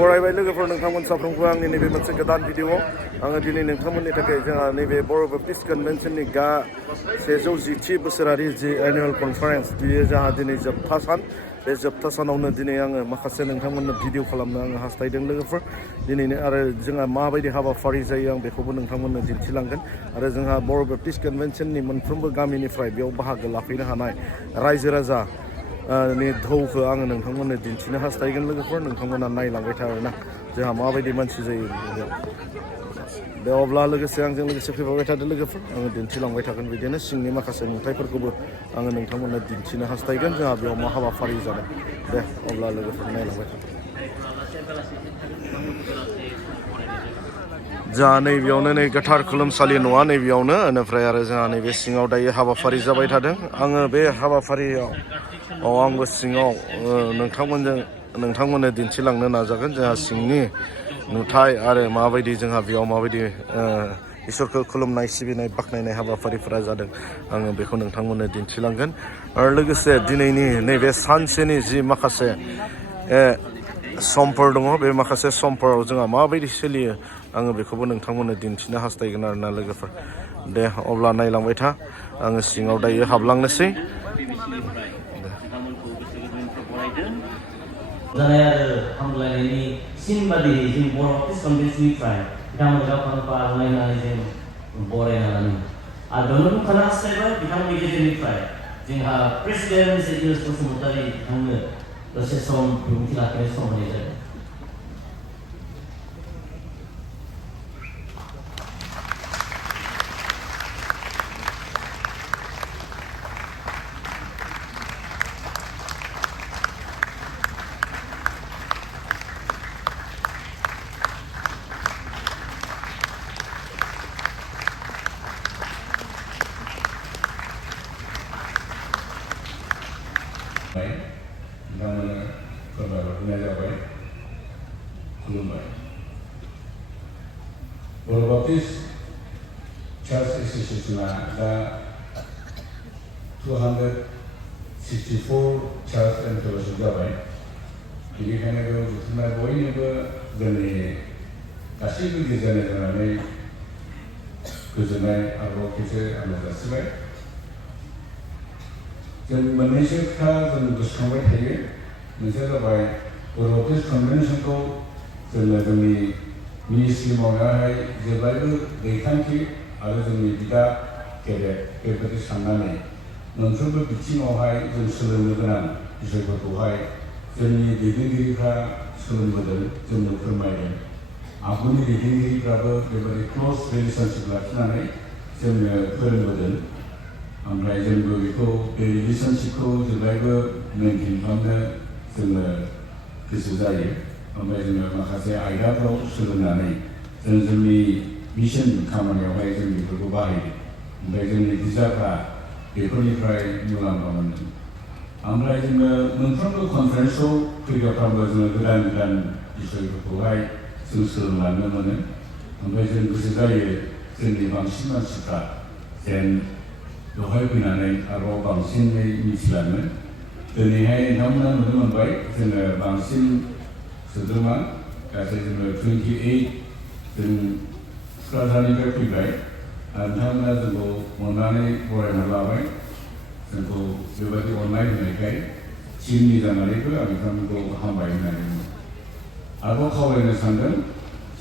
बरायबाय लोगोफोर नोंथांमोन साफ्रोमखौ आंनि नैबे मोनसे गोदान भिडिअ आङो दिनै नोंथांमोननि थाखाय जोंहा नैबे बर' बाप्टिस्ट कन्भेन्सननि 110थि बोसोरारि जि एनुवेल कनफारेन्स बियो जोंहा दिनै जोबथा सान बे जोबथा सानावनो दिनै आङो माखासे नोंथांमोननो भिडिअ खालामनो आङो हास्थायदों लोगोफोर दिनैनो आरो जोंहा माबायदि हाबाफारि जायो आं बेखौबो नोंथांमोननो दिन्थिलांगोन आरो जोंहा बर' बाप्टिस्ट कन्भेन्सननि मोनफ्रोमबो गामिनिफ्राय बेयाव बाहागो लाफैनो हानाय रायजो राजा नि धौखौ आङो नोंथांमोननो दिन्थिनो हास्थायगोन लोगोफोर नोंथांमोना नायलांबाय था आरोना जोंहा माबायदि मानसि जायो बे अब्ला लोगोसे आंजों लोगोसे फैफाबाय थादो लोगोफोर आङो दिन्थिलांबाय थागोन बिदिनो सिंनि माखासे नुथायफोरखौबो आङो नोंथांमोननो दिन्थिनो हास्थायगोन जोंहा बेयाव मा हाबाफारि जादों दे अब्ला लोगोफोर नायलांबाय था जोंहा नैबेयावनो नै गोथार खुलुमसालि नङा नैबेयावनो बेनिफ्राय आरो जोंहा नैबे सिङाव दायो हाबाफारि जाबाय थादों आङो बे हाबाफारियाव आंबो सिङाव नोंथांमोननो दिन्थिलांनो नाजागोन जोंहा सिंनि नुथाय आरो माबायदि जोंहा बेयाव माबायदि इसोरखौ खुलुमनाय सिबिनाय बाख्नायनाय हाबाफारिफोरा जादों आङो बेखौ नोंथांमोननो दिन्थिलांगोन आरो लोगोसे दिनैनि नैबे सानसेनि जि माखासे समफोर दङ बे माखासे समफोराव जोंहा माबायदि सोलियो आङो बेखौबो नोंथांमोननो दिन्थिनो हास्थायगोन आरोना लोगोफोर दे अब्ला नायलांबाय था आङो सिङाव दायो हाबलांनोसै जानाय आरो हामलायनायनि सिन बादियै जों बर' बाप्टिस्ट कन्भेन्सननिफ्राय बिथांमोन गावफांफा आर'नायनानै जों बरायना लानो आरो बेयावनो बुंखानो हास्थायबाय बिथांमोननि गेजेरनिफ्राय जोंहा प्रेसिडेन्ट जेनिउस बसुमतारी बिथांनो दसे सम बिबुंथि लाखिनो सम होनाय जादों नोंथांमोननो फोरमायहरनाय जाबाय खुलुमबाय बर' बाप्टिस्ट चार्च एस'सिएशना दा 264 चार्च एन्ड फेल'शिप जाबाय बेनिखायनो बेयाव जुथुमनाय बयनिबो जोंनि गासैबो गिर्जानि जानानै गोजोननाय आरो खेबसे आङो जासिबाय जों मोननैसो खोथा जों गोसोखांबाय थायो मोनसेया जाबाय बर' बाप्टिस्ट कन्भेन्सनखौ जोङो जोंनि मिनिस्ट्रि मावनायावहाय जेब्लायबो दैखान्थि आरो जोंनि बिदा गेदेर बेबायदि साननानै मोनफ्रोमबो बिथिङावहाय जों सोलोंनो गोनां बिषयफोरखौहाय जोंनि दैदेनगिरिफ्रा सोलोंबोदों जोंनो फोरमायदों आगुनि दैदेनगिरिफ्राबो बेबायदि क्ल'ज रिलेसनशिप लाखिनानै जोंनो फोरोंबोदों ओमफ्राय जोंबो बेखौ बे रिलेसनशिपखौ जेब्लायबो मेनटेन खालामनो जोङो गोसो जायो ओमफ्राय जोङो माखासे आयदाफ्राव सोलोंनानै जों जोंनि मिशन खामानियावहाय जों बेफोरखौ बाहायो ओमफ्राय जोंनि गिर्जाफ्रा बेफोरनिफ्राय मुलाम्फा मोनदों ओमफ्राय जोङो मोनफ्रोमबो कनफारेन्सआव फैग्राफ्राबो जोङो गोदान गोदान बिषयफोरखौहाय जों सोलोंलांनो मोनो ओमफ्राय जों गोसो जायो जोंनि बांसिन मानसिफ्रा जेन बेवहाय फैनानै आरोबाव बांसिनै मिथिलाङो दिनैहाय नोंथांमोना नुनो मोनबाय जोङो बांसिन सोद्रोमा गासै जोङो 28 जों क'क्राझारनिफ्राय फैबाय आरो नोंथांमोना जोंखौ अननानै बरायना लाबाय जोंखौ बेबायदि अननाय होनायखाय टिमनि जानानैबो आं नोंथांमोनखौ हामबाय होननानै बुङो आरोबाव खावलायनो सानदों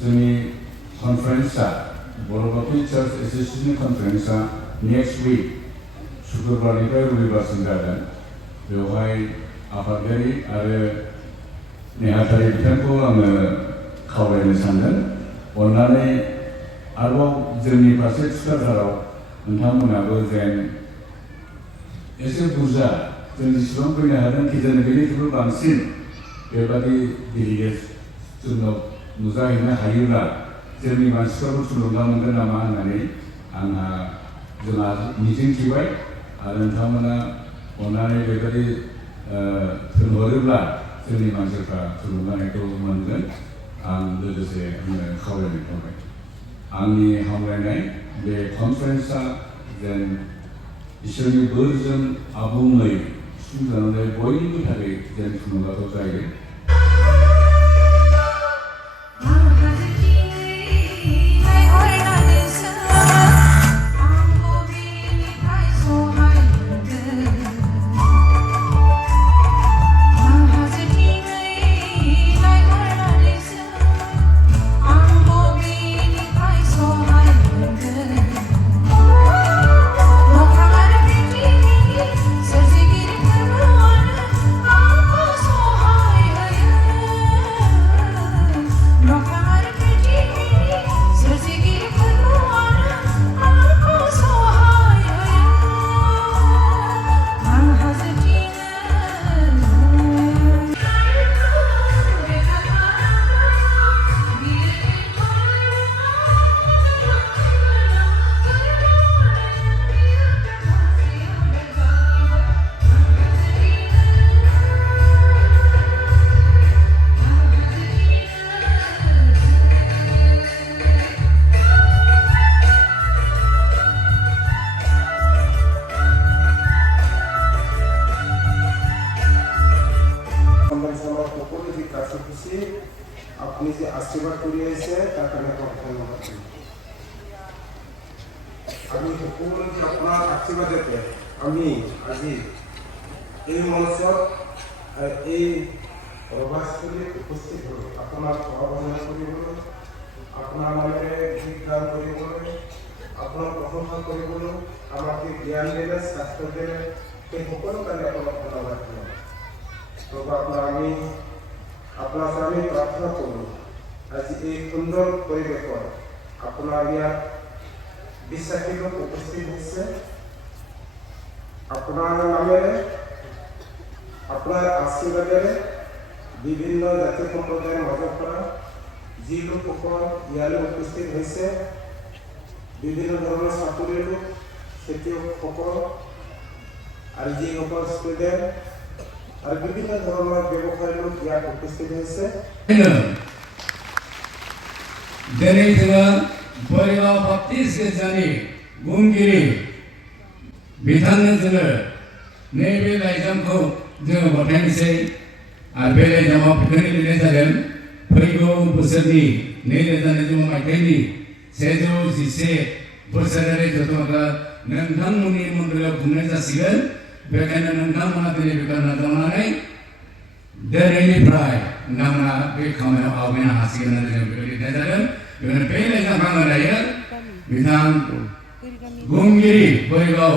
जोंनि कनफारेन्सआ बर' बाप्टिस्ट चार्च एस'सिएशननि कनफारेन्सआ नेक्स्ट उइक शुक्रबारनिफ्राय रबिबारसिम जागोन बेवहाय आफादगिरि आरो नेहाथारि बिथांखौ आङो खावलायनो सानदों अननानै आरोबाव जोंनि फारसे थुक्राझाराव नोंथांमोनाबो जेन एसे बुरजा जों जेसेबां फैनो हादों जों बेनिख्रुइबो बांसिन बेबादि डेलिगेट्स जोंनाव नुजाहैनो हायोब्ला जोंनि मानसिफ्राबो थुलुंगा मोनगोन नामा होननानै आंहा जोंहा मिजिंथिबाय आरो नोंथांमोना अननानै बेबायदि थोनहरोब्ला जोंनि मानसिफ्रा थुलुंगानायखौ मोनगोन आं लोगोसे आङो खावलायनाय थाबाय आंनि हामलायनाय बे कनफारेन्सआ जेन इसोरनि बोरजों आबुङै सुफुंजानानै बयनिबो थाखाय जेन थुलुंगाथाव जायो আপনি যে আশীর্বাদ করিয়েছে তার কারণে ধন্যবাদ। আমি সকলো যে আপনার আশীর্বাদেতে আমি আজি এই মঞ্চত এই প্রবাসস্থলী উপস্থিত হল আপনার সহযোগিতা কৰিবলৈ, আপনার নামেৰে গীতগান কৰিবলৈ, আপনার প্রশংসা কৰিবলৈ, আমাকে জ্ঞান দিলে, স্বাস্থ্য দিলে, সেই সকলো কাৰণে আপোনাক ধন্যবাদ দিওঁ। প্রভু আপনার আমি প্রার্থনা করব আজি এই সুন্দর পরিবেশত আপনার ইয়াত বিশ্বাসী লোক উপস্থিত হয়েছে, আপনার নামেৰে আপনার আশীর্বাদেৰে বিভিন্ন জাতি সম্প্রদায়ের মাজৰ পৰা যি লোকসকল ইয়ালৈ উপস্থিত হৈছে, বিভিন্ন ধৰণৰ চাকৰিৰ লোক, খেতিয়কসকল আৰু যিসকল ষ্টুডেণ্ট আর বিভিন্ন ধরনের ব্যবসায়ী লোক ইয়াত উপস্থিত হয়েছে। दिनै जोङो बोरगाव बाप्टिस्ट गिर्जानि बुंगिरि बिथांनो जोङो नैबे लाइजामखौ जोङो गथायनोसै आरो बे लाइजामाव बेखौनो लिरनाय जादों फैगौ बोसोरनि 2020 मायथाइनि 111 बोसोरारि जथुम्माखौ नोंथांमोननि मन्दिराव खुंनाय जासिगोन। बेखायनो नोंथांमोना दिनै बेखौ नाजावनानै दिनैनिफ्राय नोंथांमोना बे खामानियाव आवगायनो हासिगोन होननानै जों बेखौ लिरनाय जादों। बेखायनो बे लाइजामखौ आङो दायो बिथां बुंगिरि बोरगाव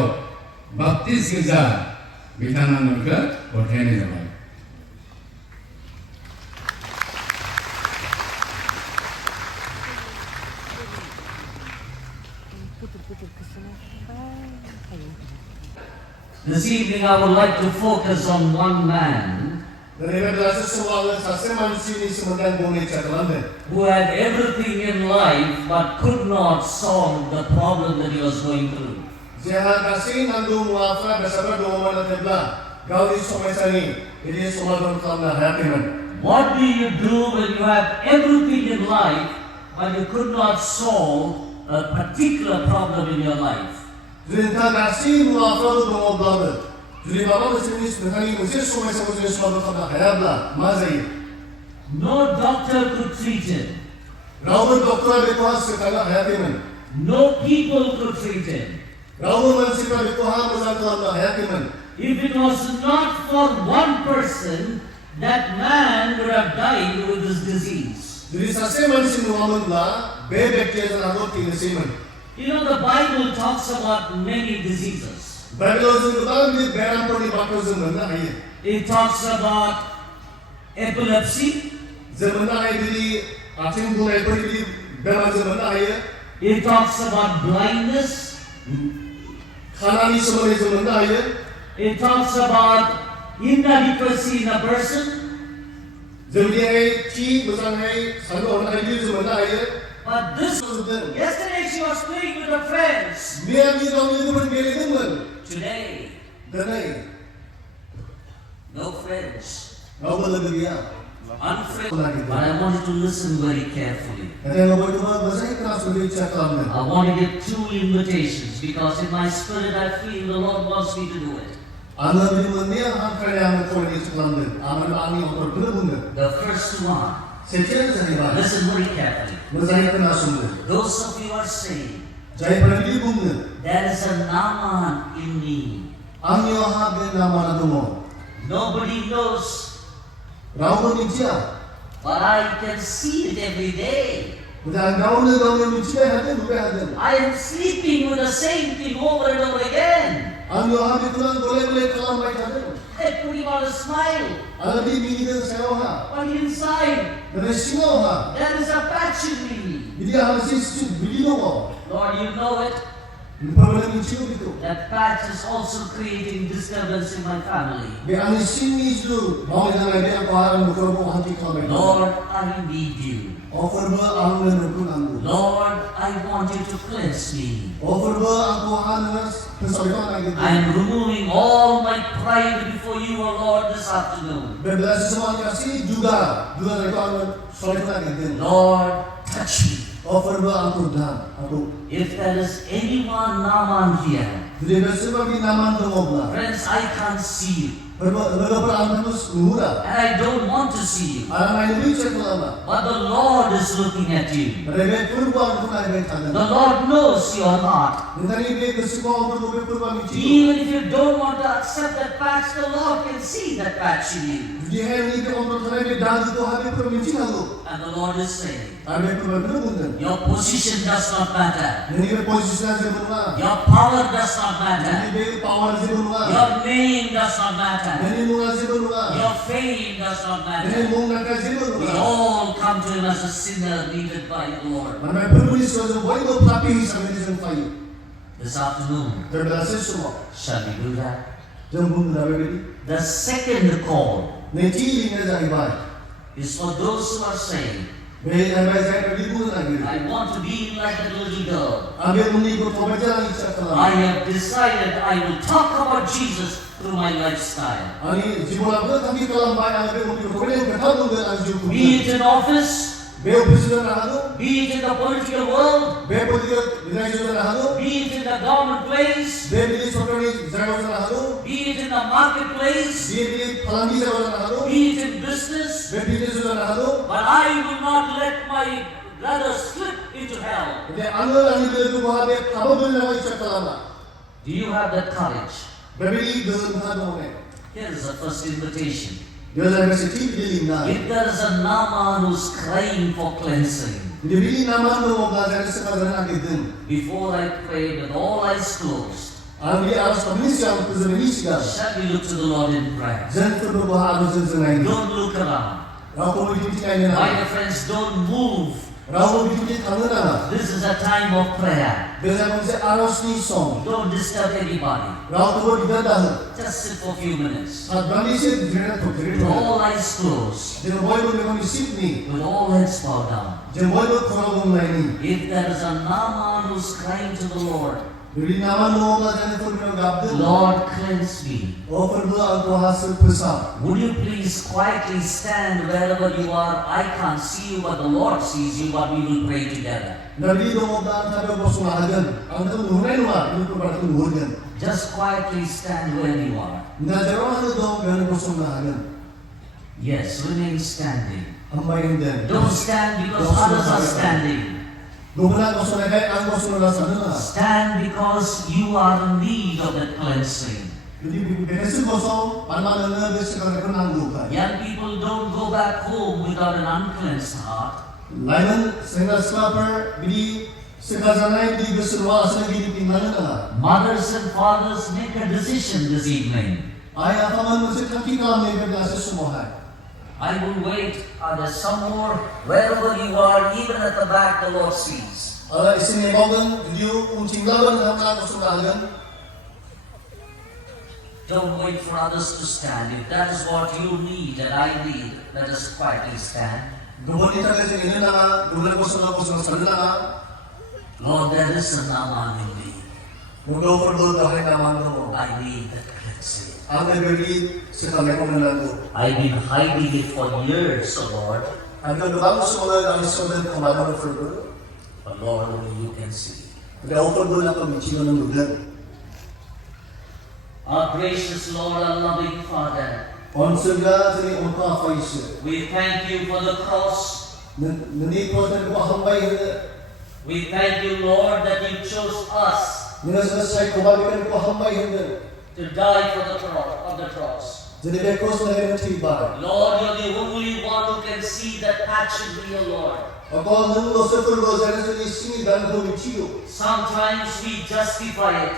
बाप्टिस्ट गिर्जा बिथाङा बेखौ गथायनाय जाबाय। This evening I would like to focus on one man who had everything in life but could not solve the problem that he was going through. What do you do when you have everything in life but you could not solve a particular problem in your life? No doctor could treat him. No people could treat him. If it was not for one person, that man would have died with this disease. You know, the Bible talks about many diseases. It talks about epilepsy. It talks about blindness. It talks about inadequacy in a person. But this, yesterday she was playing with her friends. Today, no friends. Unfriendly. But I want you to listen very carefully. I want to give two invitations because in my spirit I feel the Lord wants me to do it. The first one. Listen very carefully. Those of you are saying, there is a Naaman in me. Nobody knows, but I can see it every day. I am sleeping with the same thing over and over again. I put him on a smile, but inside there is a patch in me. Lord, you know it. That patch is also creating disturbance in my family. Lord, I need you. Lord, I want you to cleanse me. I am removing all my pride before you, O Lord, this afternoon. Lord, touch me. If there is anyone Naaman here, friends, I can't see you. And I don't want to see you. But the Lord is looking at you. The Lord knows your heart. Even if you don't want to accept that patch, the Lord can see that patch in you. And the Lord is saying, your position does not matter. Your power does not matter. Your name does not matter. Your fame does not matter. We all come to Him as a sinner needed by the Lord. This afternoon, shall we do that? The second call is for those who are saying, I want to be like that little girl. I have decided I will talk about Jesus through my lifestyle. Be it in office, be it in the political world, be it in the government place, be it in the marketplace, be it in business. But I will not let my brothers slip into hell. Do you have that courage? Here is the first invitation. If there is a Naaman who's crying for cleansing, before I pray with all eyes closed, shall we look to the Lord in prayer? Don't look around. My dear friends, don't move. This is a time of prayer. Don't disturb anybody. Just sit for a few minutes. With all eyes closed. With all heads bowed down. If there is a Naaman who's crying to the Lord, Lord, cleanse me. Would you please quietly stand wherever you are? I can't see you, but the Lord sees you, but we will pray together. Just quietly stand where you are. Yes, remain standing. Don't stand because others are standing. Stand because you are in need of that cleansing. Young people don't go back home without an uncleansed heart. Mothers and fathers, make a decision this evening. I will wait. There's some more. Wherever you are, even at the back, the Lord sees. Don't wait for others to stand. If that is what you need and I need, let us quietly stand. Lord, there is a Naaman in me. I need that cleansing. I've been hiding it for years, O Lord. But Lord, only you can see. Our gracious Lord, our loving Father, we thank you for the cross. We thank you, Lord, that you chose us to die for the cross. Lord, you're the only one who can see that patch in me, O Lord. Sometimes we justify it.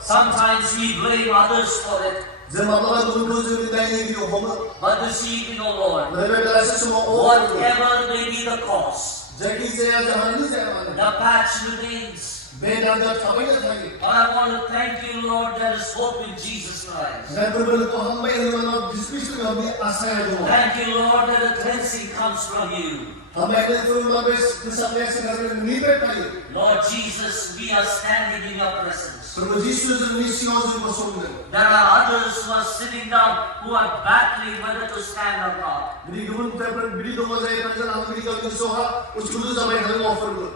Sometimes we blame others for it. But this evening, O Lord, whatever may be the cause, the patch remains. But I want to thank you, Lord, there is hope in Jesus Christ. Thank you, Lord, that the cleansing comes from you. Lord Jesus, we are standing in your presence. There are others who are sitting down, who are battling whether to stand or not.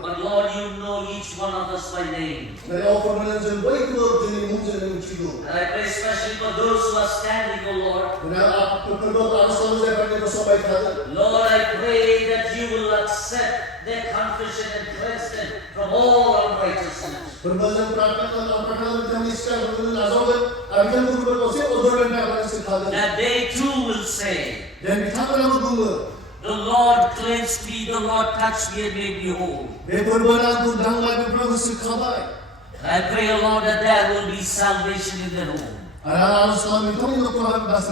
But Lord, you know each one of the others by name. Dari awal permainan jen baik tu jenis mungkin yang cidu. And I pray especially for those who are standing, O Lord. Benar perkara harus selalu saya pakai bersopai kada. Lord, I pray that you will accept their confession and cleanse them from all unrighteousness. Berbalik perkara macam ni sekarang berbalik azabkan. Abikan tu berkonsep odor dan apa yang sekada. That they too will say, Dan kita pernah bergumul. the Lord cleansed me, the Lord touched me and made me whole. Berbalik tu dang lagi perkara sekada. I pray, O Lord, that there will be salvation in their home. Harus selalu itu yang Tuhan bahasa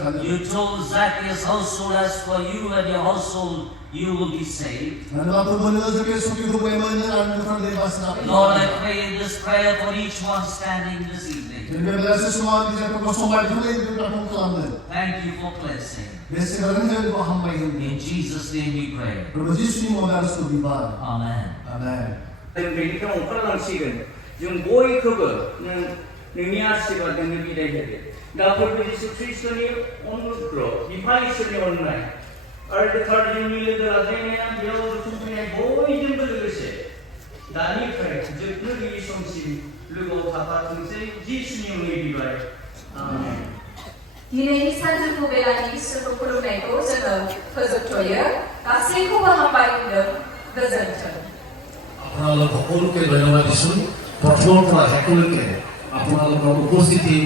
kada. You told Zacchaeus' household, as for you and your household, you will be saved. Dan waktu benar sekali suki tu bagaimana anda Tuhan dari bahasa. Lord, I pray in this prayer for each one standing this evening. Dan berbalik semua kita bersopai tu yang kita lakukan. Thank you for cleansing. Sekarang kita hamba ini. In Jesus' name we pray. Berbalik semua harus berubah. Amen. Amen. बेनिफ्राय ओंखारलांसिगोन जों बयखौबो नोंनि आशीर्वाद नोंनो बिदाय होदो दा प्रभु यीशु ख्रीष्टनि अनुग्रह बिफा इसोरनि अननाय आरो गोथार जिउनि लोगो लाज्लायनाया बेयाव जथुमफैनाय बयजोंबो लोगोसे दानिफ्राय जोबनो गैयै समसिम लोगोआव थाफाथोंसै जिसुनि मुङै बिबाय आमेन दिनैनि सानजौफु बेलानि इसोरखौ खुलुमनायखौ जोङो फोजोबथ'यो गासैखौबो हामबाय होनदों गोजोन्थों আপোনালোক সকলোকে ধন্যবাদ দিছোঁ প্ৰথমৰ পৰা শেষলৈকে আপোনালোকৰ উপস্থিতি